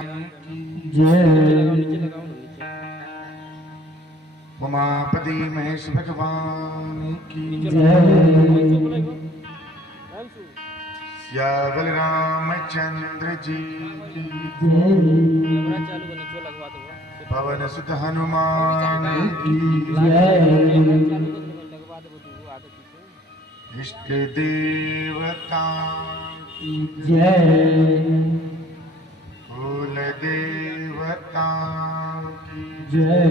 जय उमापति महेश भगवान की जय सियावल रामचंद्र जी की पवन सुत हनुमान की जय इष्ट देवता की जय कुल देवता की जय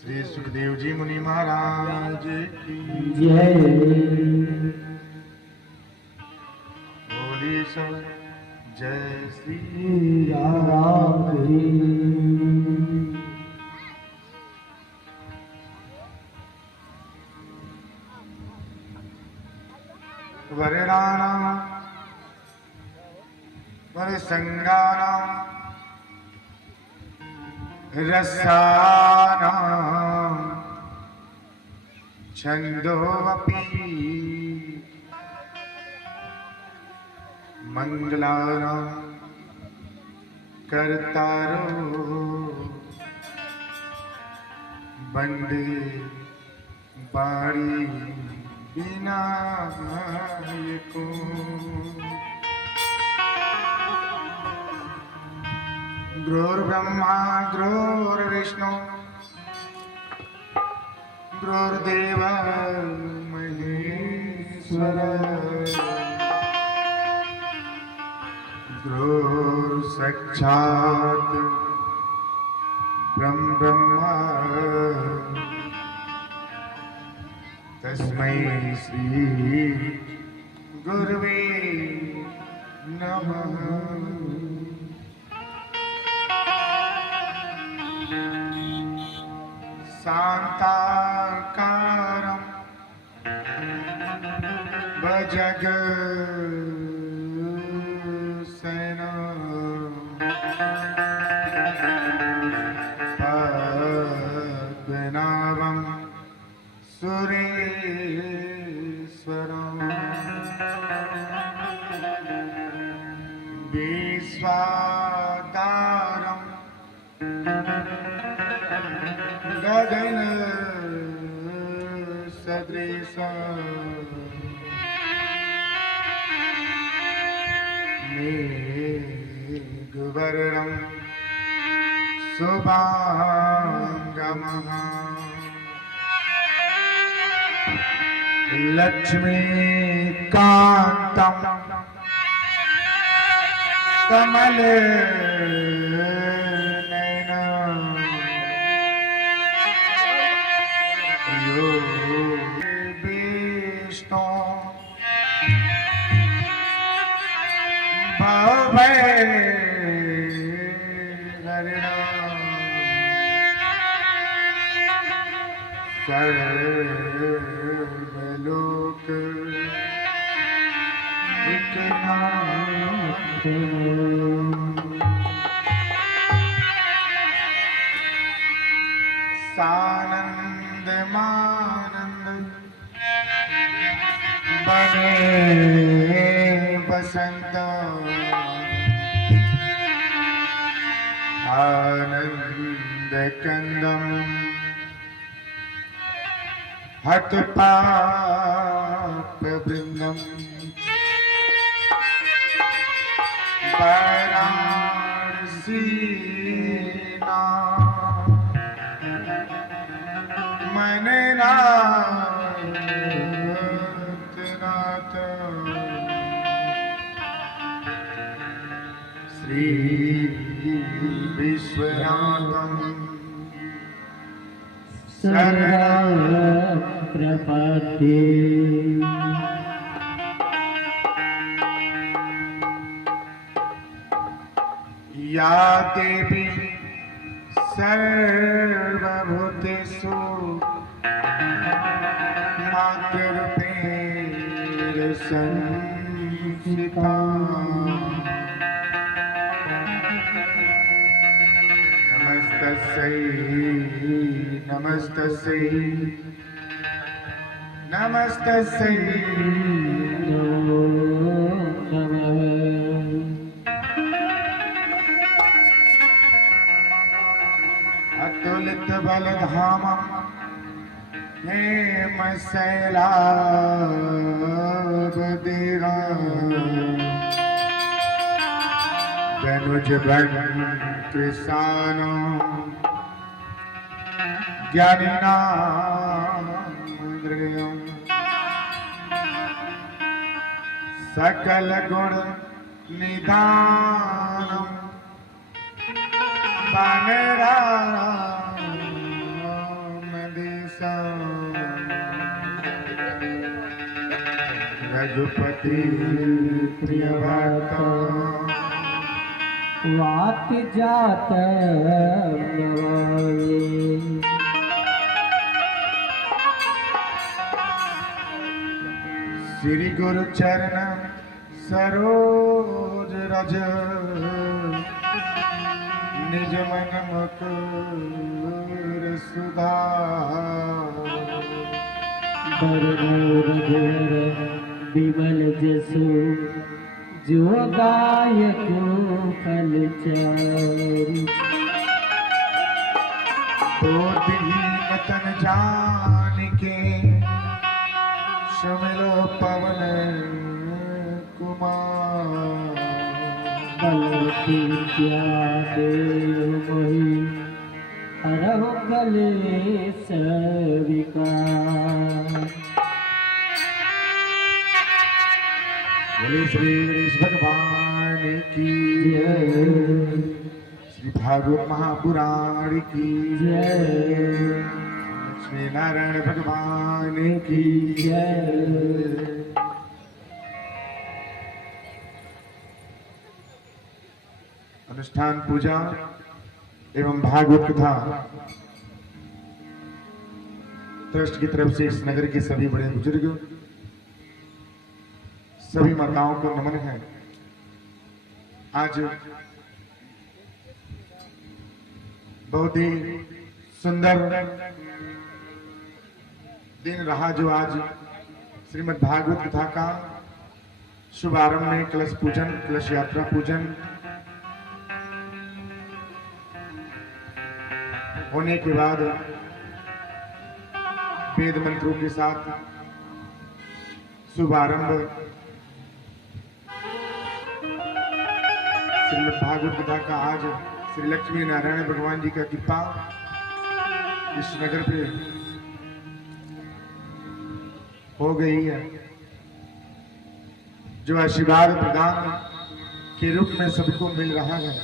श्री सुखदेव जी मुनि महाराज की जय बोली सब जय श्री राम वरदानां वरसंगानां रसानां छन्दोऽपि मंगलानां कर्तारो वन्दे वाणी विनायको गुरुर्ब्रह्मा गुरुर्विष्णु गुरुर्देव महेश्वर गुरुर्साक्षात् ब्रह्मा तस्मै श्री गुरुवे नमः। शान्ताकारं भुजगशयनं पद्मनाभं सुरेश्वरं विश्वाधारं गगन सदृशं मेघवर्णं शुभांगं लक्ष्मीकान्तं कमलनयनं विष्णु भवभयहरणं सर्वलोक विघ्नात् सानंद मानंद बने बसंत आनंद कंदम हत पाप वृंदम वाराणसी मननाथ श्री विश्वनाथं शरणं प्रपद्ये। या देवी सर्वभूतेषु मातृरूपेण संस्थिता नमस्तस्यै नमस्तस्यै नमस्तस्यै नमो नमः बलधामं हेमशैलावतीर्णं धनुजभं कृशानं ज्ञानिनामग्र्यं सकल गुण निधानम बानरामदेशं रघुपति प्रियभक्तं वात जात नवाले श्री गुरु चरण सरोज रज निज मन मुकुर सुधार बरनोर विमल जसु जो गायको फल चारु तो नतन जान के सुमिलो पवन कुमार बलती देव मोहि हरहु कलेश विकार बोले श्री गणेश भगवान की जय श्री भागवत महापुराण की जय श्री नारायण भगवान की जय अनुष्ठान पूजा एवं भागवत कथा ट्रस्ट की तरफ से इस नगर के सभी बड़े बुजुर्ग सभी माताओं को नमन है। आज बहुत ही सुंदर दिन रहा जो आज श्रीमद् भागवत कथा का शुभारंभ में कलश पूजन कलश यात्रा पूजन होने के बाद वेद मंत्रों के साथ शुभारंभ श्रीमद् भागवत कथा का आज श्री लक्ष्मी नारायण भगवान जी का कृपा इस नगर पे हो गई है, जो आशीर्वाद प्रदान के रूप में सबको मिल रहा है।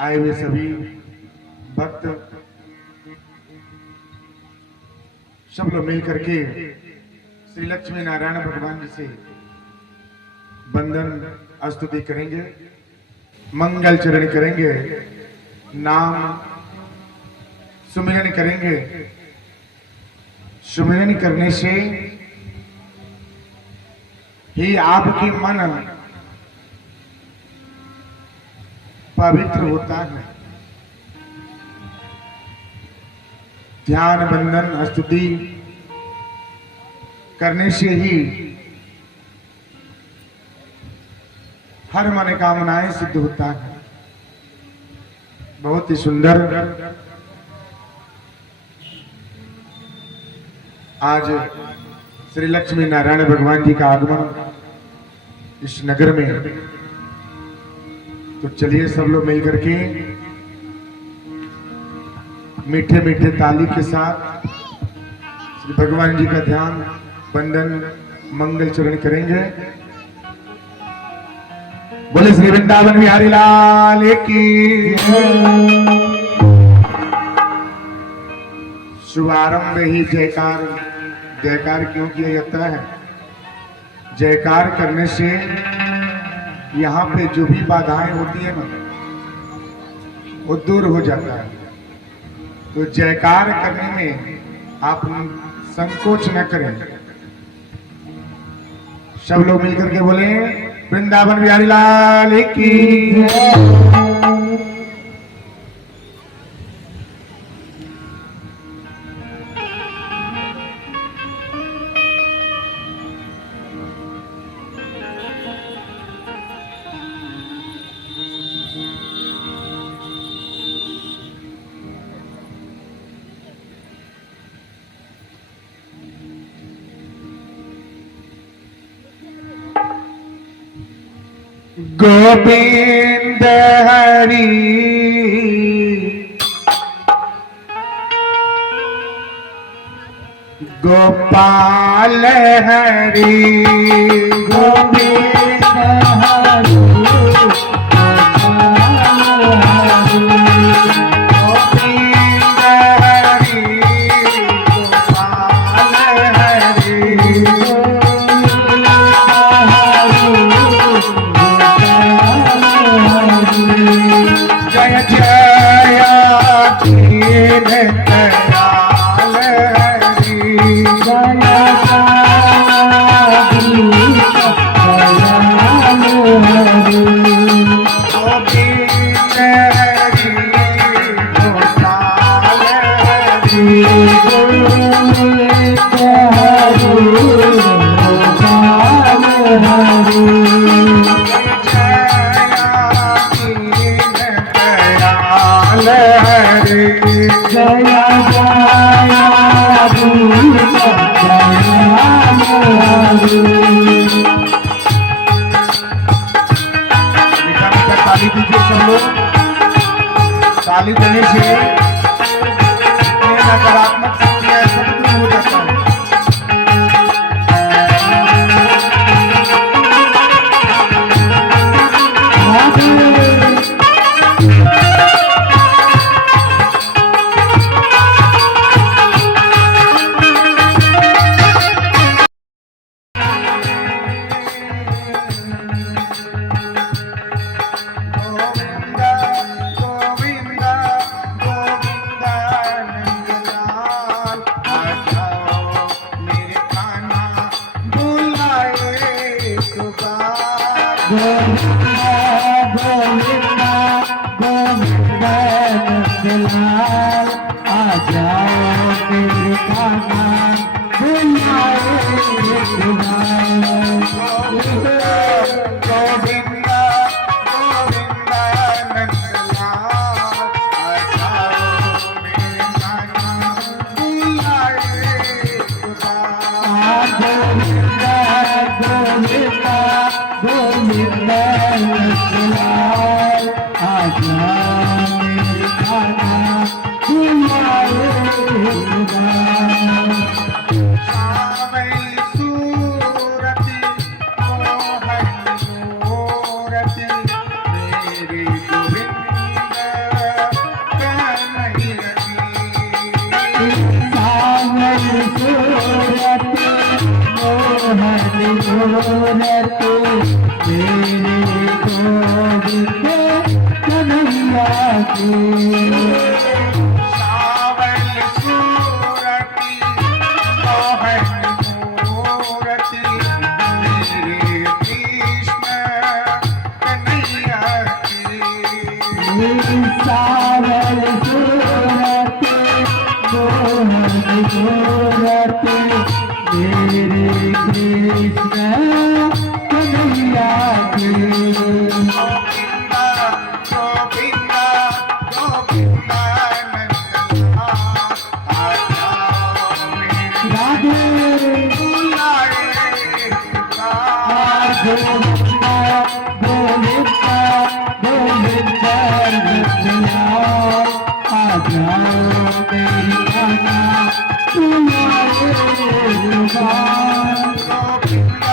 आए हुए सभी भक्त सब लोग मिल करके श्री लक्ष्मी नारायण भगवान जी से वंदन स्तुति करेंगे, मंगल चरण करेंगे, नाम सुमिरन करेंगे। सुमिरन करने से ही आपकी मन पवित्र होता है। ध्यान बंधन स्तुति करने से ही हर मनोकामनाएं सिद्ध होता है। बहुत ही सुंदर आज श्री लक्ष्मी नारायण भगवान जी का आगमन इस नगर में। तो चलिए सब लोग मिलकर के मीठे मीठे ताली के साथ श्री भगवान जी का ध्यान वंदन मंगल चरण करेंगे। बोले श्री वृंदावन बिहारी लाल की। शुभारंभ ही जयकार जयकार क्यों किया जाता है? जयकार करने से यहाँ पे जो भी बाधाएं होती है ना वो दूर हो जाता है। तो जयकार करने में आप संकोच न करें। सब लोग मिलकर के बोले वृंदावन बिहारी लाल की। गोविंद हरि गोपाल हरि गोविंद हरि गोविंद हरि गोपाल हरि जय जय दीन दयाल हरि गोविंद हरि गोपाल हरि ताली दीजिए सब लोग। ताली देने से नकारात्मक शक्तियां सब दूर हो जाता है। गोविंद गोविंद गोविंद नंदलाल आ जाओ मेरे खाना बुलाए एक बार आ जाओ मेरे खाना बुलाए गोविंद गोविंद नंदलाल आ जाओ मेरे खाना बुलाए एक बार सावली सूरती मोहन मूरति मेरी गोविंद सावली सूरती मोहन मूरति मेरे कृष्ण कन्हैया की मेरे कृष्ण कन्हैया के गोविंद गोविंद गोविंद नंदलाल आ जाओ मेरे राधे बुलाए एक बार गोविंदा गोविंदा गोविंदा आ जाओ मेरी खाना तुम्हारे बार गोविंद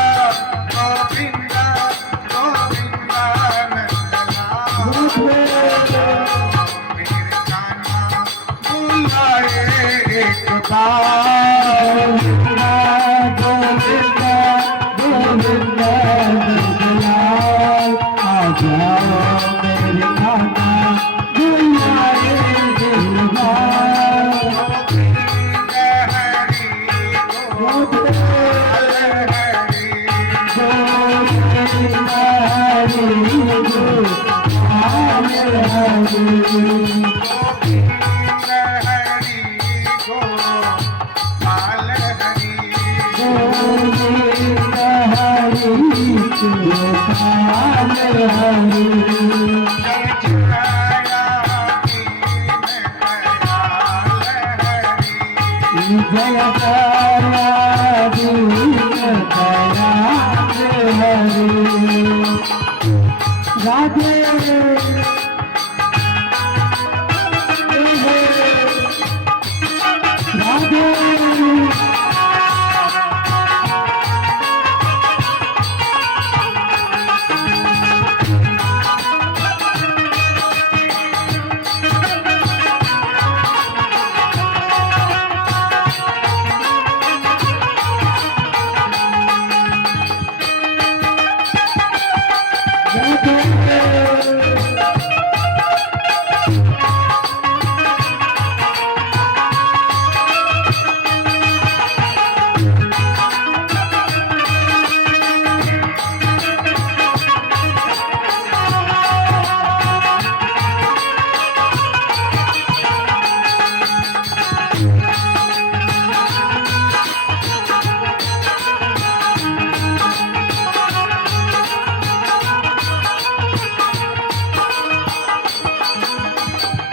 गोविंद गोविंद नंदलाल मेरे खाना बुलाए एक बार गोविंदा गोविंदा आ जाओ मेरी खाना तुम्हारे बार गोविंद हरि गोपाल हरि गोविंद हरि गोपाल हरि जय जया दीन दयाल हरि जय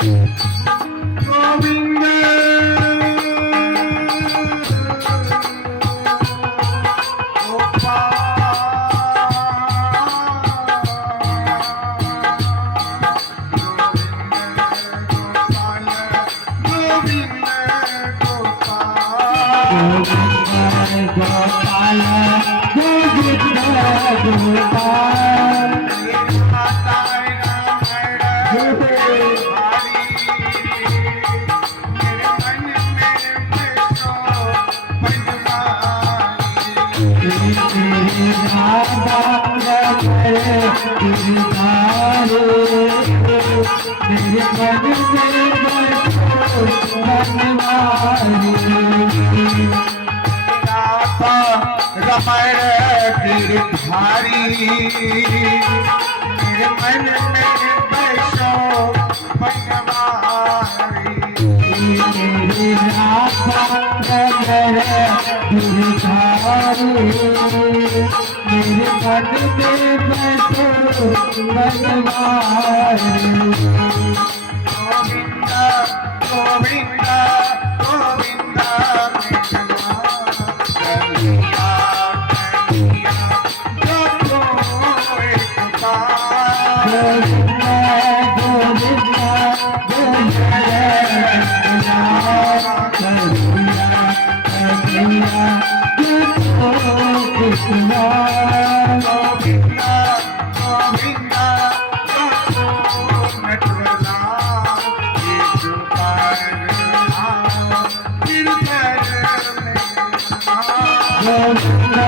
गोविंद गोपाल गोविंद गोपाल राधा मेरे गिरधारे मेरे मन में बसो बनवारी रमण गिरधारी मेरे मन में बसो बनवारी मेरे राधा मेरे गिरधारे मेरे मन में बसो बनवारी गोविंद गोविंद गोविंद Govinda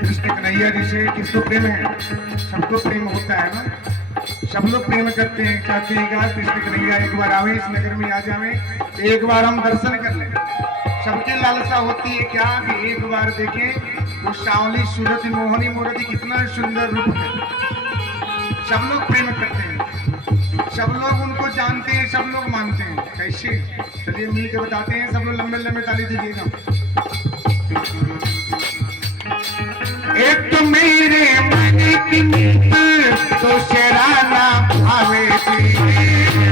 कृष्ण कन्हैया जी से किसको प्रेम है? सबको प्रेम होता है ना, सब लोग प्रेम करते हैं, चाहते हैं कि कृष्ण कन्हैया एक बार आवे, इस नगर में आ जावे, एक बार हम दर्शन कर लें। सबकी लालसा होती है क्या कि एक बार देखें वो सांवली सूरज मोहनी मूर्ति कितना सुंदर रूप है। सब लोग प्रेम करते हैं, सब लोग उनको जानते हैं, सब लोग मानते हैं। कैसे? चलिए मिल के बताते हैं, सब लोग लंबे लंबे ताली दीजिएगा। एक तो मेरे मन की नीत तो शराना भावे थी, एक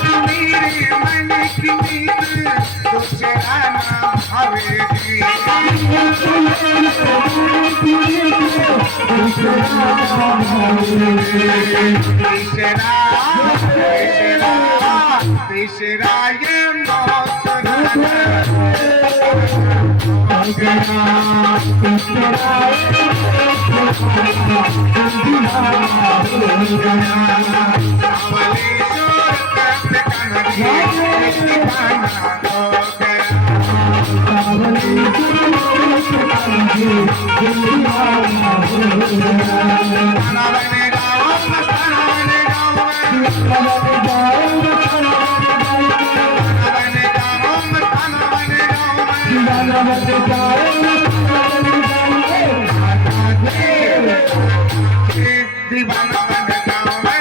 तो मेरे मन की नीत तो शराना भावे थी, तीसरा ये मौत दीवाना बन जाऊं मैं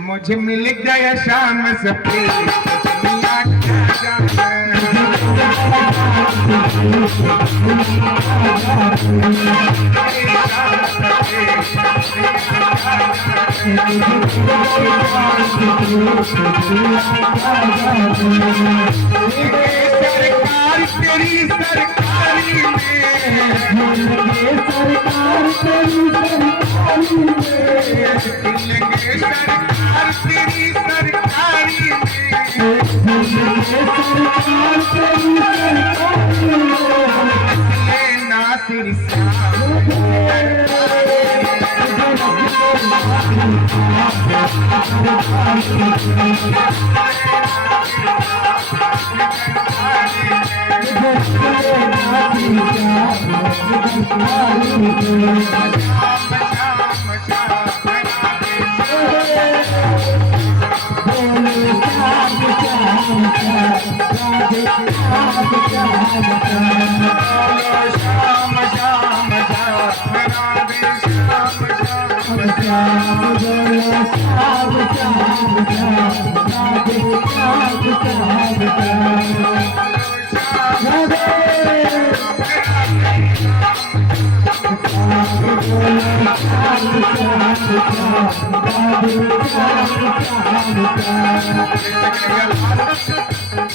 मुझे मिल गया शाम से दुनिया क्या सरकार तेरी सरकारी सरकार तेरी सरकार तेरी सरकारी नासिर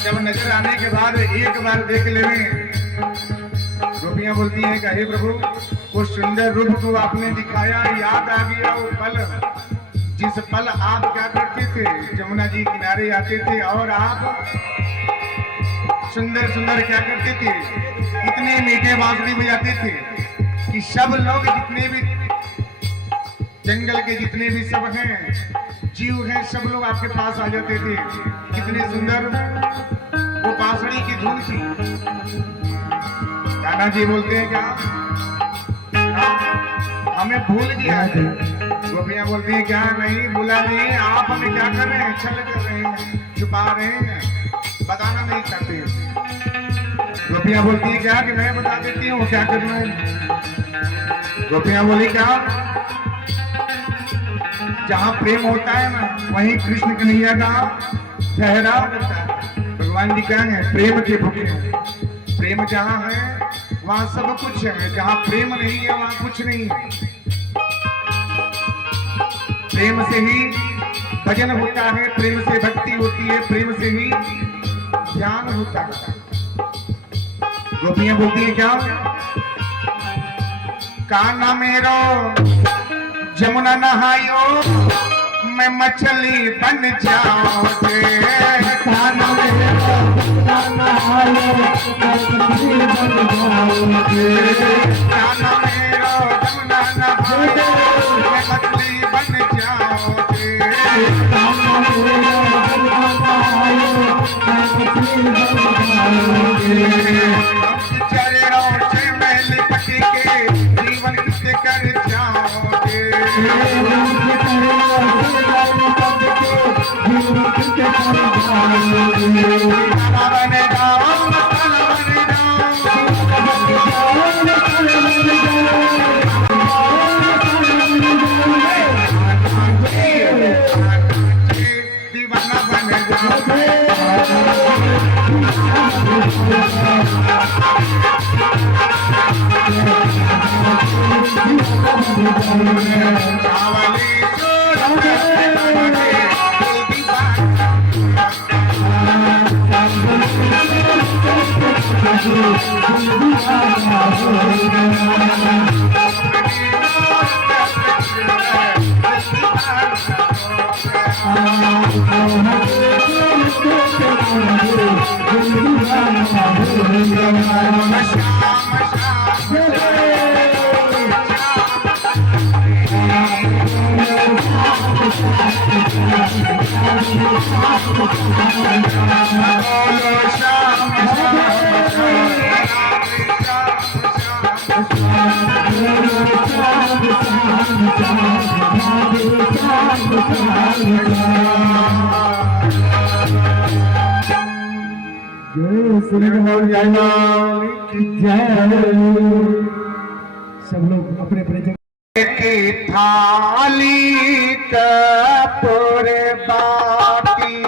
जब नजर आने के बाद एक बार देख लेने गोपियां बोलती हैं कि हे प्रभु वो सुंदर रूप को आपने दिखाया, याद आ गया वो पल जिस पल आप क्या करते थे, जमुना जी किनारे आते थे और आप सुंदर सुंदर क्या करते थे, इतने मीठे बांसुरी बजाते थे कि सब लोग जितने भी जंगल के जितने भी सब हैं जीव हैं सब लोग आपके पास आ जाते थे। कितने सुंदर वो बांसुरी की धुन थी। कान्हा जी बोलते हैं क्या हमें भूल गया है? गोपियां बोलती हैं क्या नहीं भूला नहीं, आप हमें क्या कर रहे हैं, छल कर रहे हैं, छुपा रहे हैं, बताना नहीं चाहते। गोपियां बोलती हैं क्या कि मैं बता देती हूँ क्या करना है। गोपियां बोली क्या जहाँ प्रेम होता है ना वहीं कृष्ण कन्हैया का ठहराव रहता है। भगवान जी क्या है प्रेम के भूखे हैं। प्रेम जहाँ है वहाँ सब कुछ है, जहाँ प्रेम नहीं है वहाँ कुछ नहीं है। प्रेम से ही भजन होता है, प्रेम से भक्ति होती है, प्रेम से ही ज्ञान होता है। गोपियां बोलती है क्या कान्हा मेरो जमुना नहायो मैं मछली बन जाऊंगे। कान्हा मेरो जमुना नहायो मैं मछली बन जाऊंगे। कान्हा मेरो जमुना नहायो मैं मछली बन जाऊंगे। कान्हा मेरो जमुना नहायो मैं मछली बन जाऊंगे। चरणों से मैं लिपट के जीवन किसे कर जाओगे। बन जाओ बन जाओ चावली चोर दिल दीवाना सब लोग अपने अपने जगह की थाली कपूर बाटी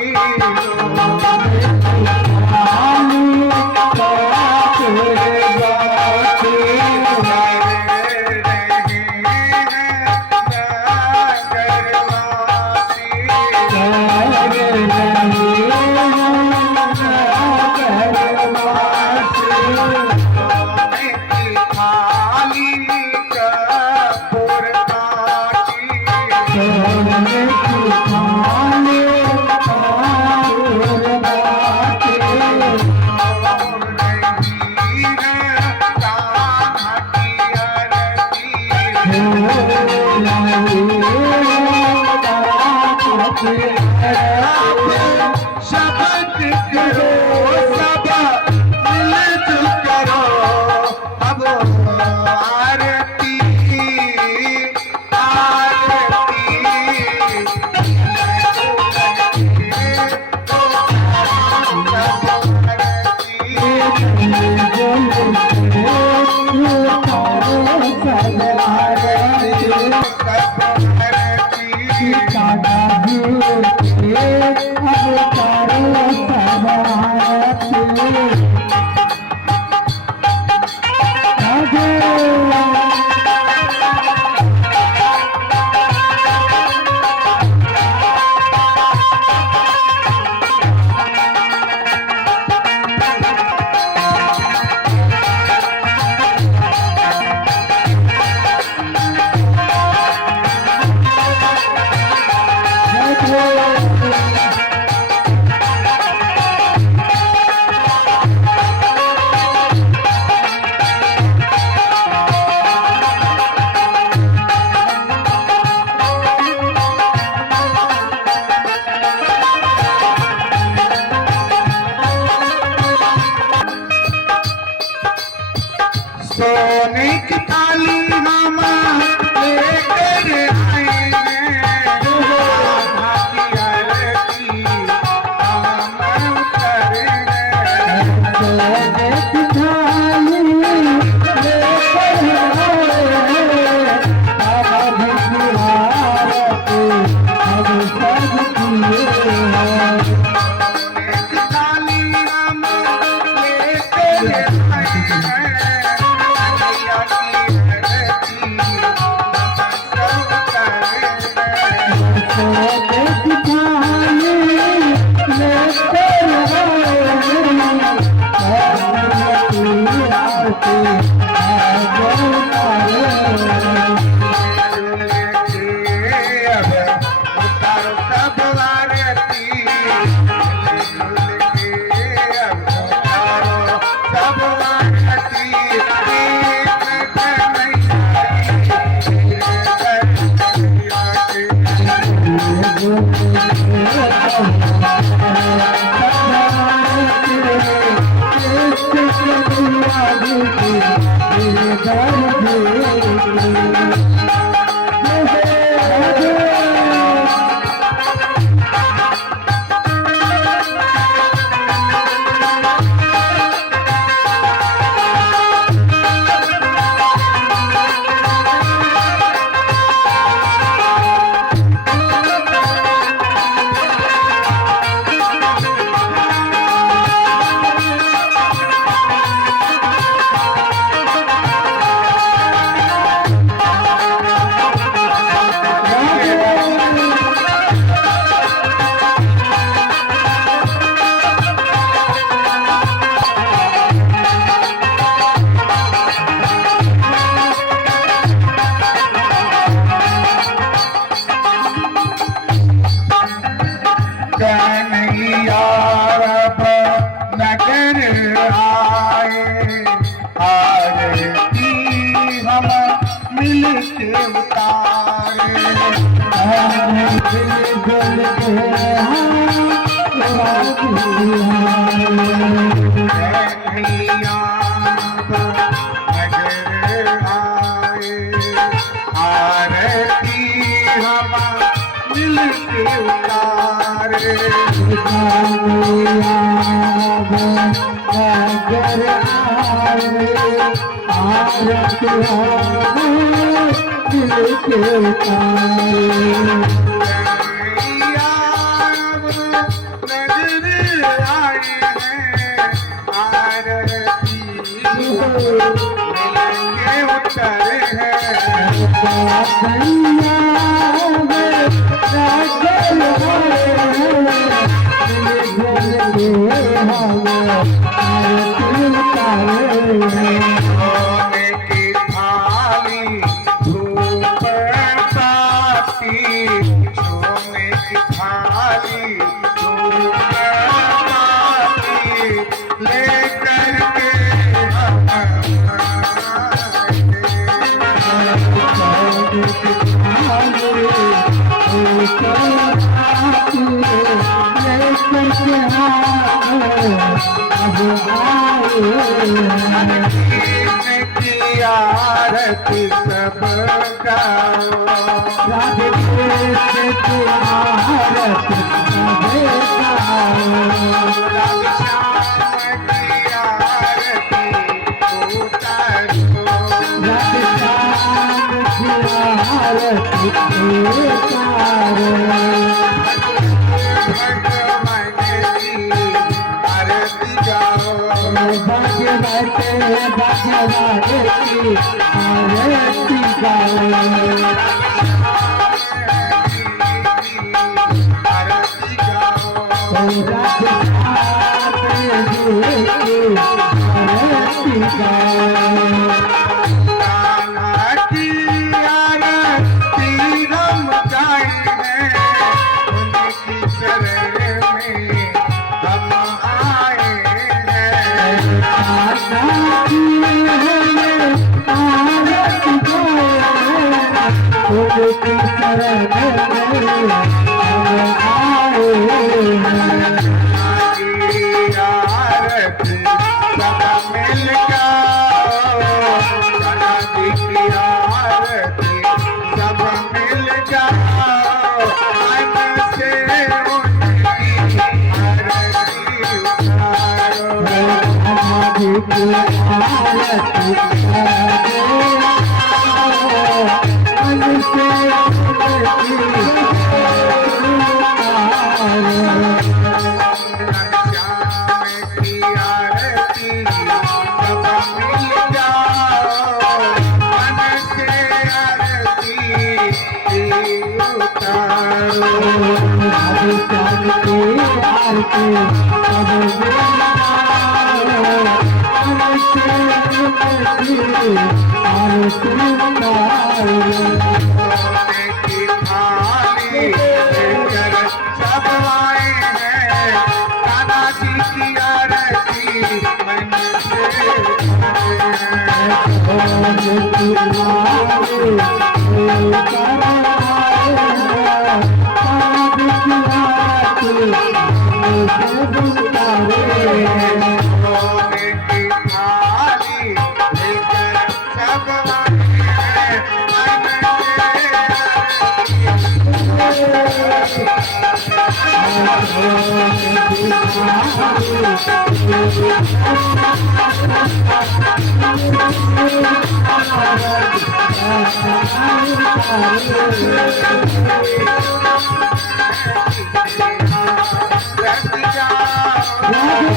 शब्द करो सब मिलजुल करो अब आरती आरती सोने की थाली हम लेकर आएंगे राधा की आरती हम उतारेंगे थाली हम लेकर आएंगे आरती हम मिलके उतारे नगर आवे आरती मिलके नजर आए हैं आरती मिलके उतारे हैं सोने की थाली धूप बाती सोने की थाली धूप बाती लेकर के हम की आरती सब गाओ राधे कृष्ण की आरती सब गाओ राधे श्याम की आरती उतारो राधे श्याम की आरती उतारो भगवान की आरती गाओ भगवते भगवान की आरती गाओ आरती गाओ राधे श्याम की आरती गाओ कान्हा की आरती हम गाए हैं उनकी शरण में हम आए हैं आरती सब मिल जाओ कान्हा जी की आरती सब मिल जाओ मन से उनकी आरती उतारो श्याम की आरती सब मिल जाओ मन से आरती उतारो सोने की थाली लेकर सब आए हैं कान्हा जी की आरती मन से सोने की थाली लेकर सब आए हैं मन रख जाओ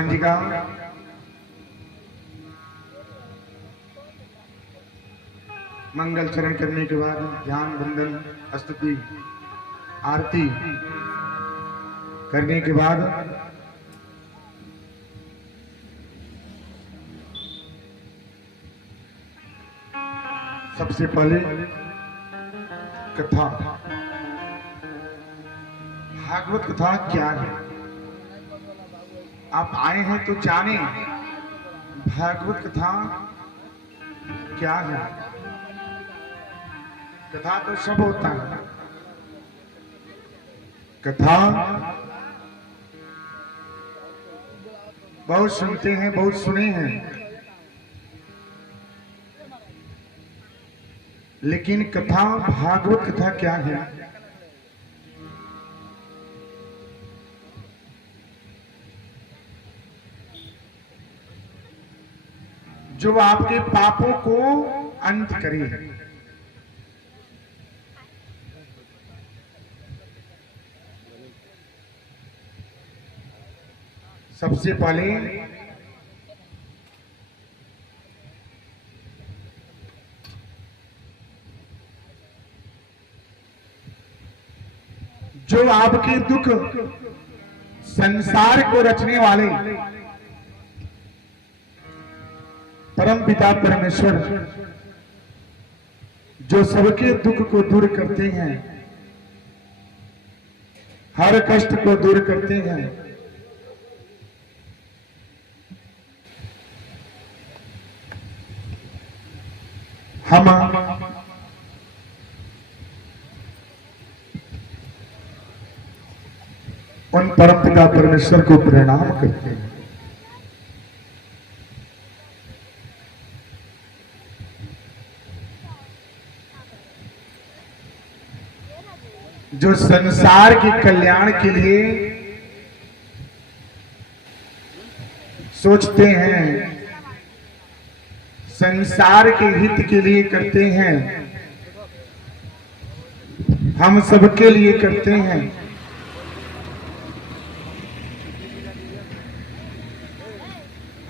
हनुमान जी का मंगल चरण करने के बाद ध्यान, वंदन, स्तुति, आरती करने के बाद सबसे पहले कथा, भागवत कथा क्या है? आप आए हैं तो जाने भागवत कथा क्या है। कथा तो सब होता है, कथा बहुत सुनते हैं, बहुत सुने हैं, लेकिन कथा, भागवत कथा क्या है? जो आपके पापों को अंत करे। सबसे पहले जो आपके दुख, संसार को रचने वाले परम पिता परमेश्वर, जो सबके दुख को दूर करते हैं, हर कष्ट को दूर करते हैं, हम उन परम पिता परमेश्वर को प्रणाम करते हैं। जो संसार के कल्याण के लिए सोचते हैं, संसार के हित के लिए करते हैं, हम सबके लिए करते हैं।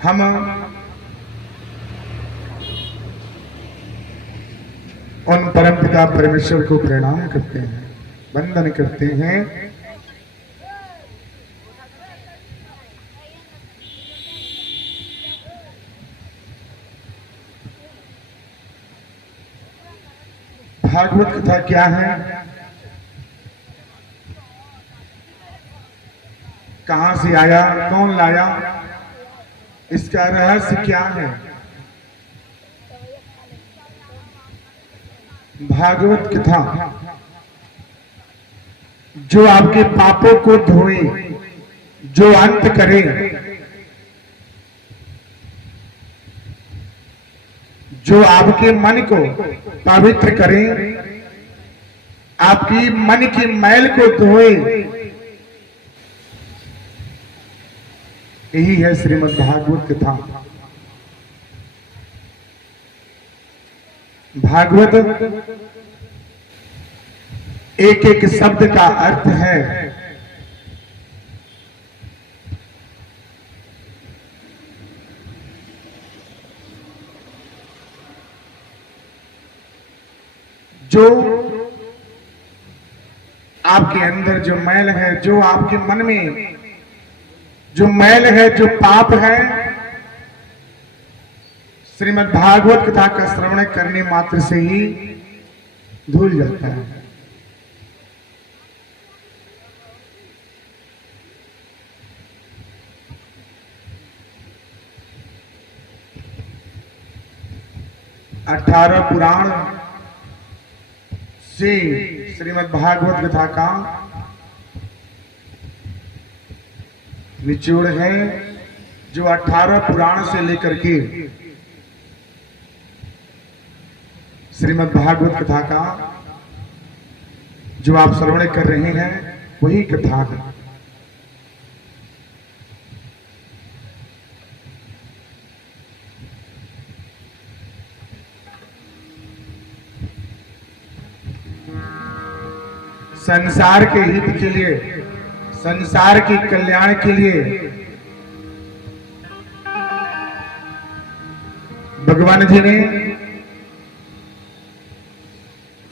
हम उन परम पिता परमेश्वर को प्रणाम करते हैं, वंदन करते हैं। भागवत कथा क्या है? कहां से आया, कौन लाया, इसका रहस्य क्या है? भागवत कथा जो आपके पापों को धोए, जो अंत करे, जो आपके मन को पवित्र करे, आपकी मन की मैल को धोए, यही है श्रीमद् भागवत कथा। भागवत एक एक शब्द का अर्थ है। जो आपके अंदर जो मैल है, जो आपके मन में जो मैल है, जो पाप है, श्रीमद् भागवत कथा का श्रवण करने मात्र से ही धुल जाता है। अठारह पुराण से श्रीमद् भागवत कथा का निचोड़ है, जो 18 पुराण से लेकर के श्रीमद् भागवत कथा का जो आप श्रवण कर रहे हैं, वही कथा है। संसार के हित के लिए, संसार के कल्याण के लिए भगवान जी ने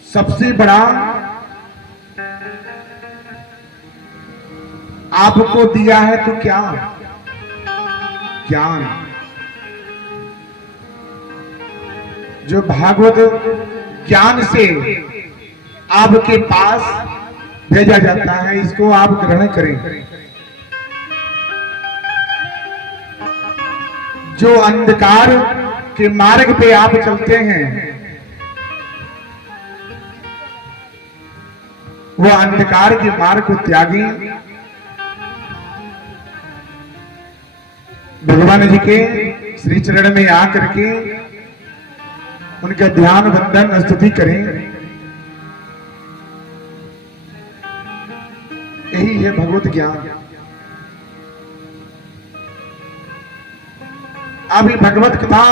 सबसे बड़ा आपको दिया है तो क्या? ज्ञान। जो भागवत ज्ञान से आपके पास भेजा जाता है, इसको आप ग्रहण करें। जो अंधकार के मार्ग पे आप चलते हैं, वो अंधकार के मार्ग को त्यागी भगवान जी के श्री चरण में आकर के उनका ध्यान वंदन स्तुति करें। यही है भगवत ज्ञान। अभी भगवत कथा,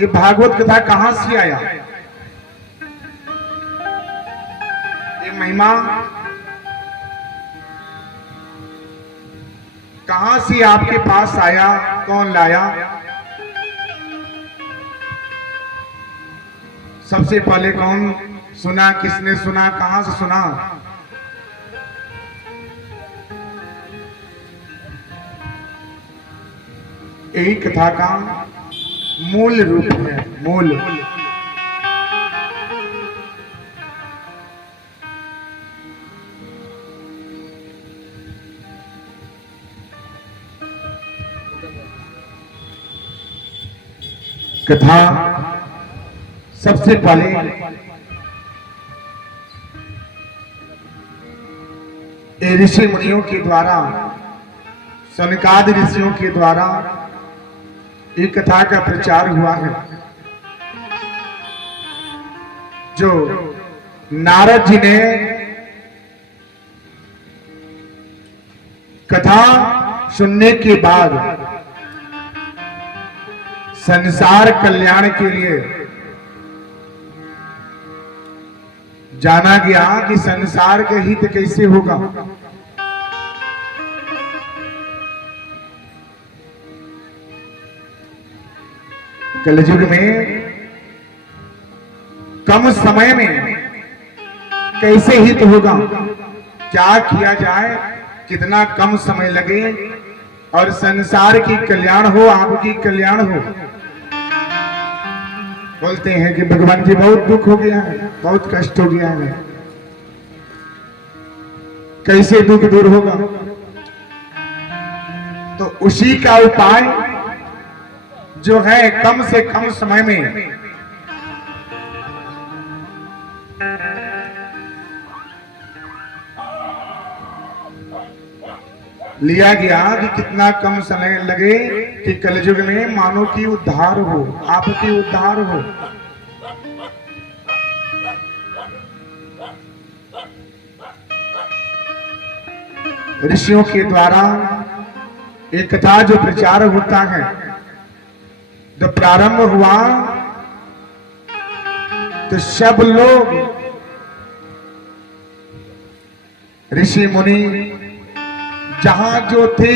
ये भागवत कथा कहां से आया? ये महिमा कहां से आपके पास आया? कौन लाया? सबसे पहले कौन सुना? किसने सुना? कहां से सुना? यही कथा का मूल रूप है। मूल कथा सबसे पहले ये ऋषि मुनियों के द्वारा, सनकादि ऋषियों के द्वारा ये कथा का प्रचार हुआ है। जो नारद जी ने कथा सुनने के बाद संसार कल्याण के लिए जाना गया कि संसार के हित कैसे होगा। कलयुग में कम समय में कैसे हित होगा, क्या किया जाए, कितना कम समय लगे और संसार की कल्याण हो, आपकी कल्याण हो। बोलते हैं कि भगवान जी बहुत दुख हो गया है, बहुत कष्ट हो गया है, कैसे दुख दूर होगा? तो उसी का उपाय जो है कम से कम समय में लिया गया कि कितना कम समय लगे कि कलयुग में मानव की उद्धार हो, आपकी उद्धार हो। ऋषियों के द्वारा एक कथा जो प्रचार होता है, जब प्रारंभ हुआ तो सब लोग ऋषि मुनि जहां जो थे,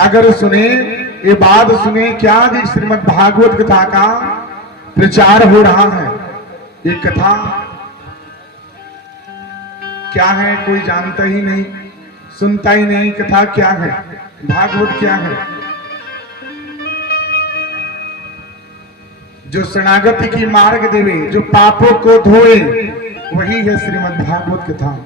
अगर सुने ये बात सुने क्या कि श्रीमद् भागवत कथा का प्रचार हो रहा है। ये कथा क्या है कोई जानता ही नहीं, सुनता ही नहीं। कथा क्या है, भागवत क्या है? जो शरणागति की मार्ग देवे, जो पापों को धोए, वही है श्रीमद् भागवत कथा।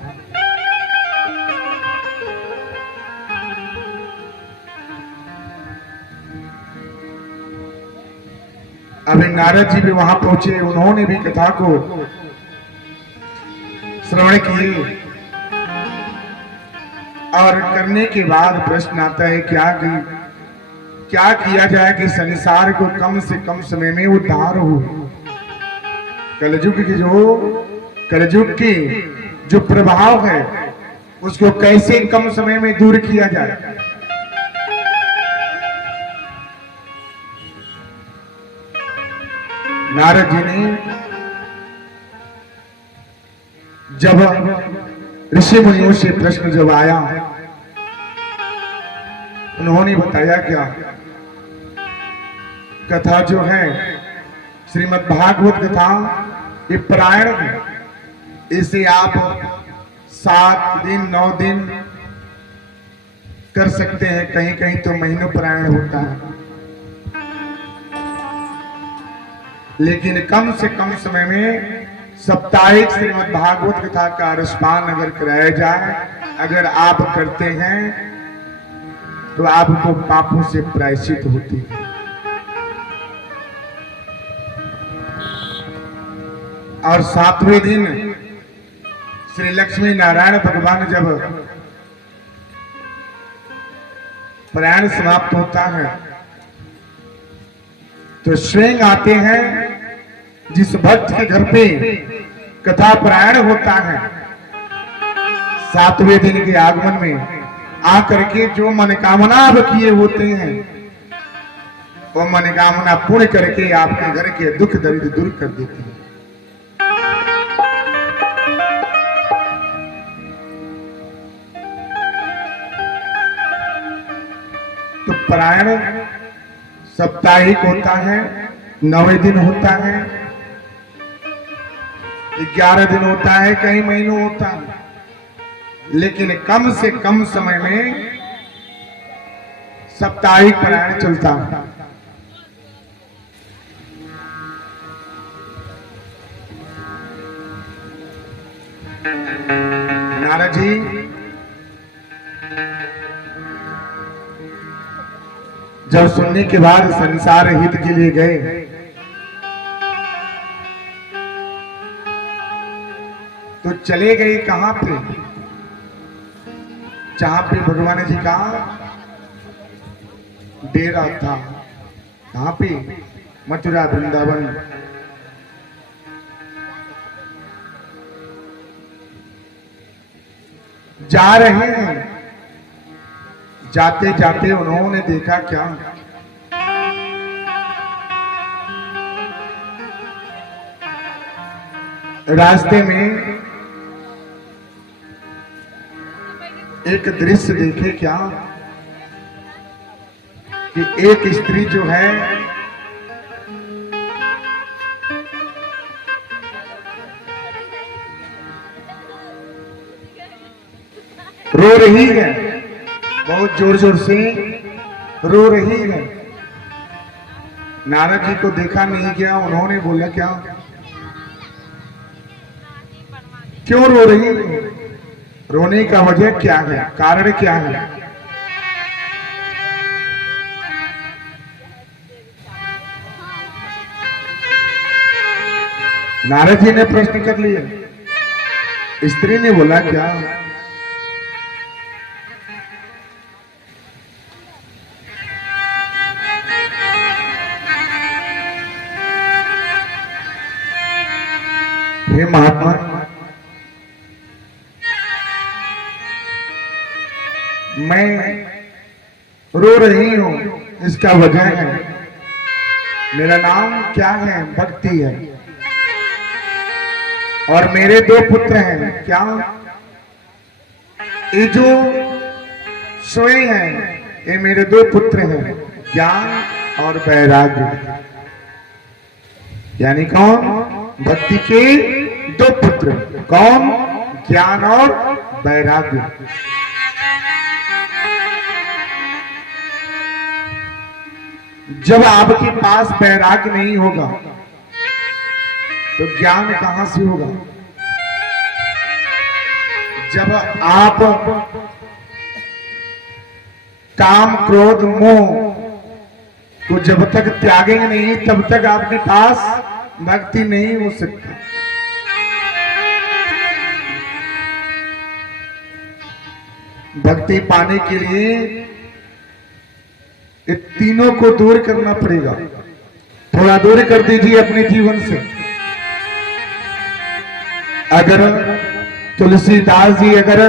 अभी नारद जी भी वहां पहुंचे, उन्होंने भी कथा को श्रवण किए और करने के बाद प्रश्न आता है क्या किया जाए कि संसार को कम से कम समय में उद्धार हो। कलयुग की जो प्रभाव है उसको कैसे कम समय में दूर किया जाए। नारद जी ने जब ऋषि मुनियों से प्रश्न जब आया, उन्होंने बताया क्या कथा जो है श्रीमद् भागवत कथा ये पारायण है। इसे आप 7 दिन 9 दिन कर सकते हैं, कहीं कहीं तो महीनों पारायण होता है। लेकिन कम से कम समय में साप्ताहिक श्रीमद् भागवत कथा का रसपान अगर कराया जाए, अगर आप करते हैं तो आपको पापों से प्रायश्चित होती है। और 7वें दिन श्री लक्ष्मी नारायण भगवान जब पारायण समाप्त होता है तो स्वयं आते हैं। जिस भक्त के घर पे कथा पारायण होता है, 7वें दिन के आगमन में आकर के जो मनोकामना अब किए होते हैं वो मनोकामना पूर्ण करके आपके घर के दुख दर्द दूर कर देते हैं। तो पारायण साप्ताहिक होता है, 9वें दिन होता है, 11 दिन होता है, कई महीनों होता है। लेकिन कम से कम समय में साप्ताहिक पारायण चलता है। नारद जी जब सुनने के बाद संसार हित के लिए गए तो चले गए कहां पे? जहां पे भगवान जी का डेरा था। कहां पे? मथुरा वृंदावन। जा रहे हैं, जाते जाते उन्होंने देखा क्या? रास्ते में एक दृश्य देखे क्या कि एक स्त्री जो है रो रही है, बहुत जोर जोर से रो रही है। नारद जी को देखा नहीं गया, उन्होंने बोला क्या, क्यों रो रही है? रोने का वजह क्या है, कारण क्या है? नारद जी ने प्रश्न कर लिया। स्त्री ने बोला क्या, हे महात्मा, मैं रो रही हूं, इसका वजह है, मेरा नाम क्या है? भक्ति है। और मेरे 2 पुत्र हैं। क्या? ये जो सोए हैं ये मेरे 2 पुत्र हैं, ज्ञान और वैराग्य। यानी कौन? भक्ति के 2 पुत्र। कौन? ज्ञान और वैराग्य। जब आपके पास वैराग्य नहीं होगा तो ज्ञान कहां से होगा? जब आप काम क्रोध मोह को जब तक त्यागेंगे नहीं तब तक आपके पास भक्ति नहीं हो सकती। भक्ति पाने के लिए ये तीनों को दूर करना पड़ेगा। थोड़ा दूर कर दीजिए अपने जीवन से। अगर तुलसीदास जी अगर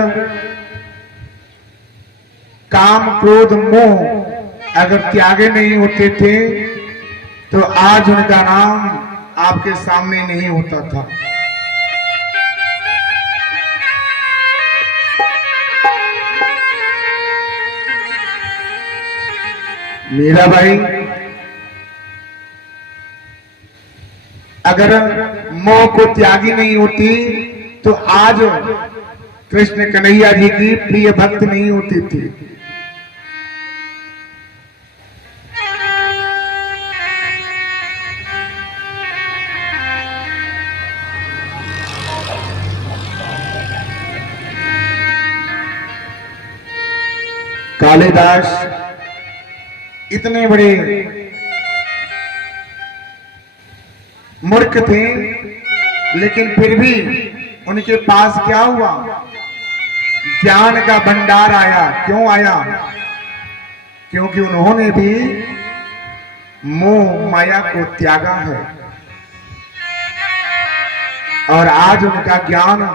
काम क्रोध मोह अगर त्यागे नहीं होते थे तो आज उनका नाम आपके सामने नहीं होता था। मीरा भाई अगर मोह को त्यागी नहीं होती तो आज कृष्ण कन्हैया जी की प्रिय भक्त नहीं होती थी। कालिदास इतने बड़े मूर्ख थे, लेकिन फिर भी उनके पास क्या हुआ? ज्ञान का भंडार आया। क्यों आया? क्योंकि उन्होंने भी मोह माया को त्यागा है। और आज उनका ज्ञान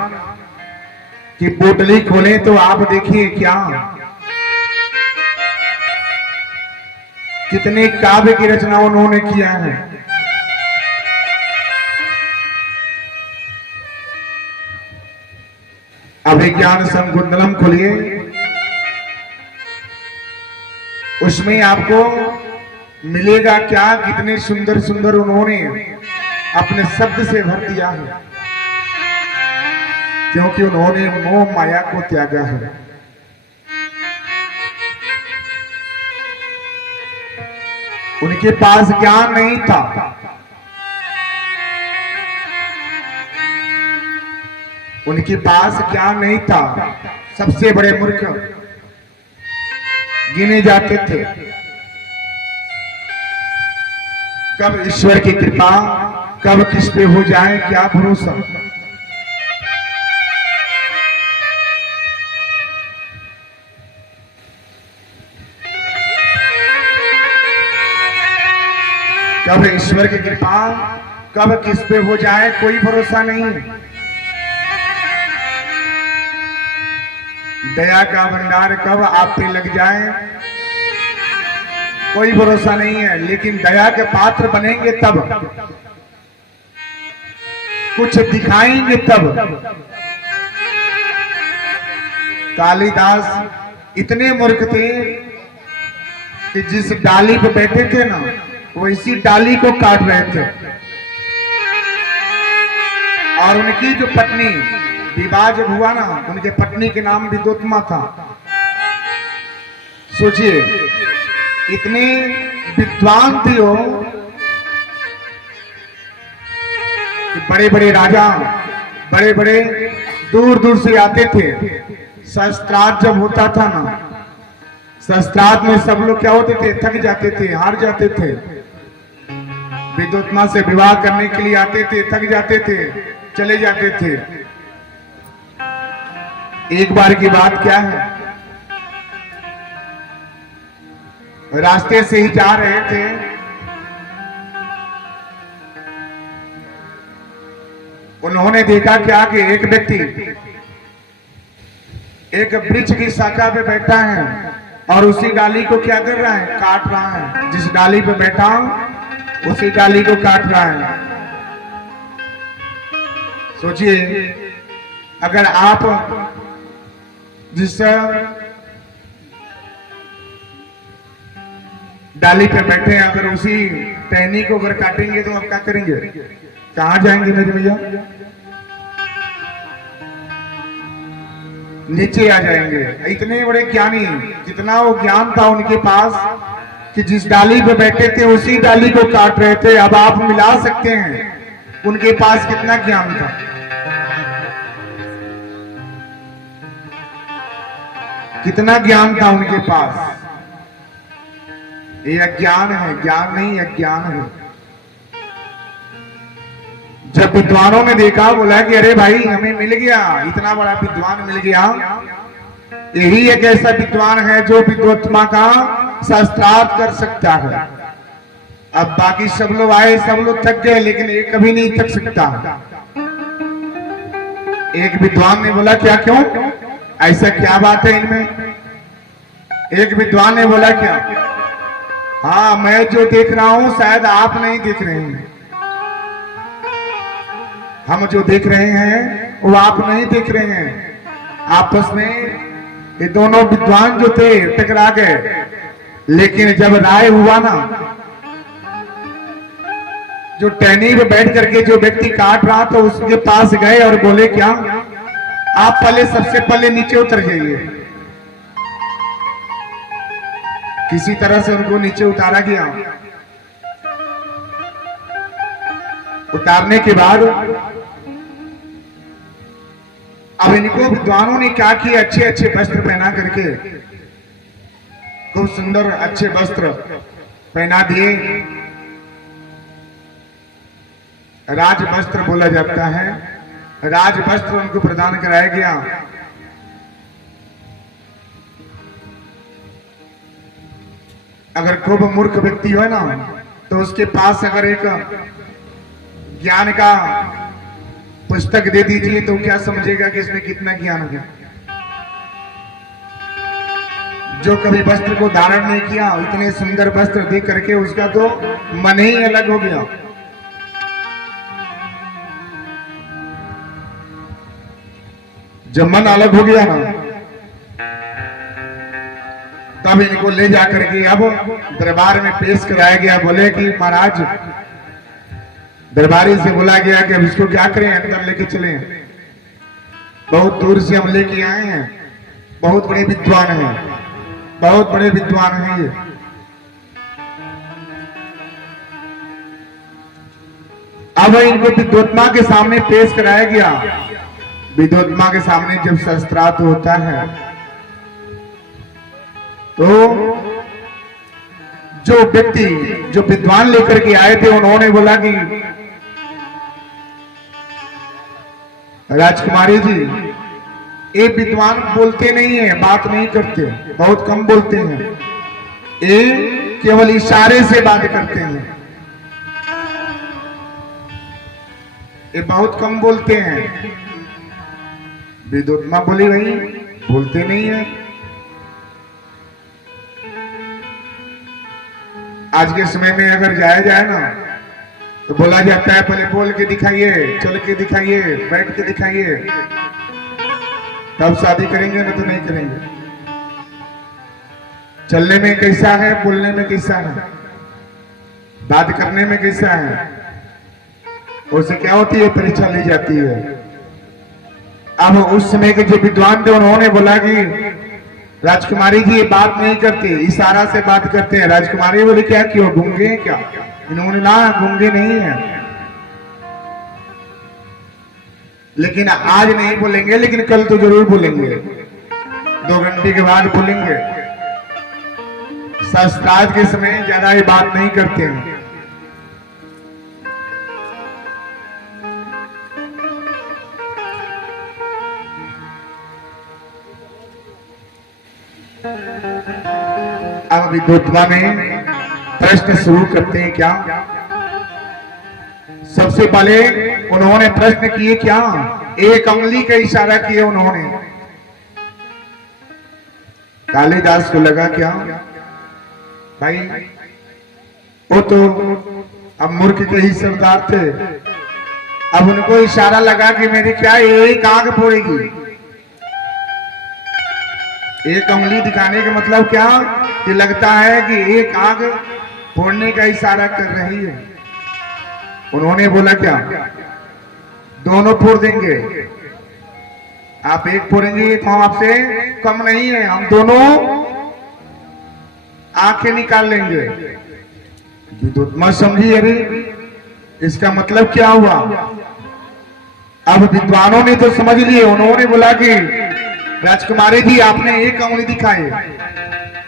की पोटली खोले तो आप देखिए क्या कितने काव्य की रचना उन्होंने किया है। अभिज्ञान संकुंडलम खोलिए, उसमें आपको मिलेगा क्या? कितने सुंदर सुंदर उन्होंने अपने शब्द से भर दिया है, क्योंकि उन्होंने मोह माया को त्यागा है। उनके पास ज्ञान नहीं था, उनके पास ज्ञान नहीं था। सबसे बड़े मूर्ख गिने जाते थे। कब ईश्वर की कृपा कब किस पे हो जाए क्या भरोसा। कब ईश्वर की कृपा कब किस पे हो जाए कोई भरोसा नहीं। दया का भंडार कब आप पे लग जाए कोई भरोसा नहीं है। लेकिन दया के पात्र बनेंगे तब, कुछ दिखाएंगे तब। कालिदास इतने मूर्ख थे कि जिस डाली पे बैठे थे ना, वो इसी डाली को काट रहे थे। और उनकी जो पत्नी, विवाह जब हुआ ना, उनके पत्नी के नाम विद्योत्मा था। सोचिए इतने विद्वान थे वो कि बड़े बड़े राजा बड़े बड़े दूर दूर से आते थे। शस्त्रार्थ जब होता था ना, शस्त्रार्थ में सब लोग क्या होते थे? थक जाते थे, हार जाते थे। विद्योत्मा से विवाह करने के लिए आते थे, थक जाते थे, चले जाते थे। एक बार की बात क्या है, रास्ते से ही जा रहे थे, उन्होंने देखा क्या कि एक व्यक्ति एक वृक्ष की शाखा पे बैठा है और उसी डाली को क्या कर रहा है? काट रहा है। जिस डाली पे बैठा उसी डाली को काट रहा है। सोचिए अगर आप जिस डाली पे बैठे हैं, अगर उसी टहनी को अगर काटेंगे तो आप क्या करेंगे? कहां जाएंगे मेरे भैया? नीचे आ जाएंगे। इतने बड़े ज्ञानी, कितना वो ज्ञान था उनके पास कि जिस डाली पे बैठे थे उसी डाली को काट रहे थे। अब आप मिला सकते हैं उनके पास कितना ज्ञान था। कितना ज्ञान था उनके पास। ये अज्ञान है, ज्ञान नहीं अज्ञान है। जब विद्वानों ने देखा, बोला कि अरे भाई हमें मिल गया, इतना बड़ा विद्वान मिल गया। यही एक ऐसा विद्वान है जो विद्वत्मा का शास्त्रार्थ कर सकता है। अब बाकी सब लोग आए, सब लोग थक गए, लेकिन एक कभी नहीं थक सकता। एक विद्वान ने बोला क्या, क्यों, ऐसा क्या बात है इनमें? एक विद्वान ने बोला क्या, हाँ मैं जो देख रहा हूं शायद आप नहीं देख रहे हैं। हम जो देख रहे हैं वो आप नहीं देख रहे हैं। आपस में ये दोनों विद्वान जो थे टकरा गए। लेकिन जब राय हुआ ना, जो टहनी पे बैठ करके जो व्यक्ति काट रहा था उसके पास गए और बोले क्या, आप पहले सबसे पहले नीचे उतर जाइए। किसी तरह से उनको नीचे उतारा गया। उतारने के बाद अब इनको विद्वानों ने क्या किया, अच्छे अच्छे वस्त्र पहना करके, खूब सुंदर अच्छे वस्त्र पहना दिए। राज वस्त्र बोला जाता है, राज वस्त्र उनको प्रदान कराया गया। अगर खूब मूर्ख व्यक्ति हो ना तो उसके पास अगर एक ज्ञान का पुस्तक दे दीजिए तो क्या समझेगा कि इसमें कितना ज्ञान है। जो कभी वस्त्र को धारण नहीं किया, इतने सुंदर वस्त्र देख करके उसका तो मन ही अलग हो गया। जब मन अलग हो गया ना तब इनको ले जाकर के अब दरबार में पेश कराया गया। बोले कि महाराज, दरबारी से बोला गया कि अब इसको क्या करें, अंदर लेके चले। बहुत दूर से हम लेके आए हैं, बहुत बड़े विद्वान हैं, बहुत बड़े विद्वान हैं ये। अब इनको विद्वत्मा के सामने पेश कराया गया। विद्वत्मा के सामने जब शस्त्रार्थ होता है तो जो व्यक्ति, जो विद्वान लेकर के आए थे, उन्होंने बोला कि राजकुमारी जी, ये विद्वान बोलते नहीं है, बात नहीं करते, बहुत कम बोलते हैं, ये केवल इशारे से बात करते हैं, ये बहुत कम बोलते हैं। विद्वत्मा बोली, भाई बोलते नहीं है। आज के समय में अगर जाया जाए ना तो बोला जाता है पहले बोल के दिखाइए, चल के दिखाइए, बैठ के दिखाइए, तब शादी करेंगे, ना तो नहीं करेंगे। चलने में कैसा है, बोलने में कैसा है, बात करने में कैसा है, उससे क्या होती है, परीक्षा ली जाती है। अब उस समय के जो विद्वान थे उन्होंने बोला कि राजकुमारी जी ये बात नहीं करते, इशारा से बात करते हैं। राजकुमारी बोले क्या, क्यों गूंगे हैं क्या? इन्होंने ना, गूंगे नहीं है, लेकिन आज नहीं बोलेंगे, लेकिन कल तो जरूर बोलेंगे, 2 घंटे के बाद बोलेंगे। शस्त्रार्थ के समय ज्यादा ये बात नहीं करते हैं। अब विद्वत्मा में प्रश्न शुरू करते हैं। क्या सबसे पहले उन्होंने प्रश्न किए, क्या एक अंगुली का इशारा किए उन्होंने। कालिदास को लगा क्या भाई, वो तो अब मूर्ख के ही सरदार थे, अब उनको इशारा लगा कि मेरी क्या एक आंख फोड़ेगी। एक उंगली दिखाने का मतलब क्या, कि लगता है कि एक आंख फोड़ने का इशारा कर रही है। उन्होंने बोला क्या, दोनों फोड़ देंगे। आप एक फोड़ेंगे तो हम आपसे कम नहीं है, हम दोनों आंखें निकाल लेंगे। विद्वत्मा समझी, अरे इसका मतलब क्या हुआ। अब विद्वानों ने तो समझ लिए। उन्होंने बोला कि राजकुमारी जी आपने एक उंगली दिखाई,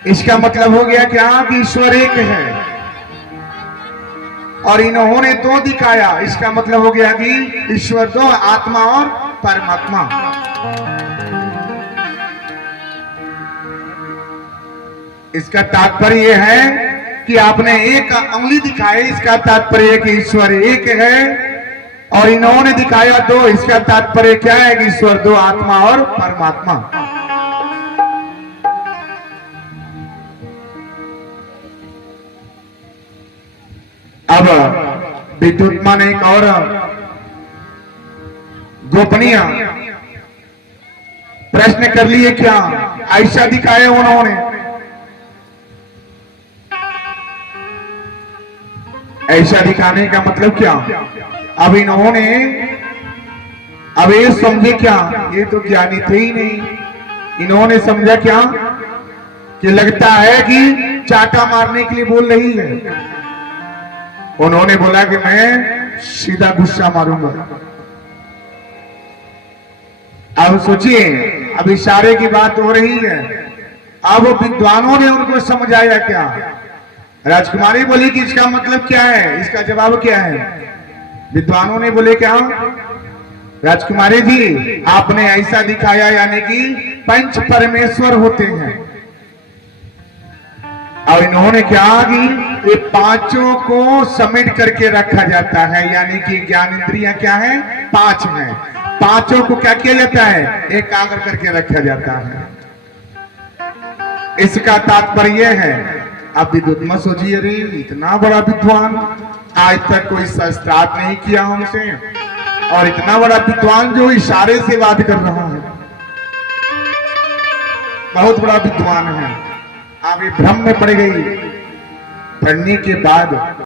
इसका मतलब हो गया क्या कि ईश्वर एक है। और इन्होंने 2 दिखाया, इसका मतलब हो गया कि ईश्वर 2, आत्मा और परमात्मा। इसका तात्पर्य यह है कि आपने एक उंगली दिखाई, इसका तात्पर्य कि ईश्वर एक है। और इन्होंने दिखाया 2, इसका तात्पर्य क्या है कि ईश्वर 2, आत्मा और परमात्मा। अब विद्वत्मा ने एक और गोपनीय प्रश्न कर लिए। क्या ऐसा दिखाया उन्होंने, ऐसा दिखाने का मतलब क्या? अब इन्होंने अब ये समझे क्या, ये तो ज्ञानी थे ही नहीं। इन्होंने समझा क्या कि लगता है कि चाटा मारने के लिए बोल रही है। उन्होंने बोला कि मैं सीधा गुस्सा मारूंगा। अब सोचिए, अब इशारे की बात हो रही है। अब विद्वानों ने उनको समझाया क्या? राजकुमारी बोली कि इसका मतलब क्या है, इसका जवाब क्या है? विद्वानों ने बोले क्या? राजकुमारी जी, आपने ऐसा दिखाया यानी कि पंच परमेश्वर होते हैं। और इन्होंने क्या कि ये पांचों को समेट करके रखा जाता है, यानी कि ज्ञान इंद्रियां क्या है? 5 हैं। पांचों को क्या किया जाता है? एकाग्र करके रखा जाता है। इसका तात्पर्य है, अब विद्वत मत सोचिए, अरे इतना बड़ा विद्वान, आज तक कोई शास्त्रार्थ नहीं किया हमसे, और इतना बड़ा विद्वान जो इशारे से बात कर रहा है, बहुत बड़ा विद्वान है। आप ये भ्रम में पड़ गई। पढ़ने के बाद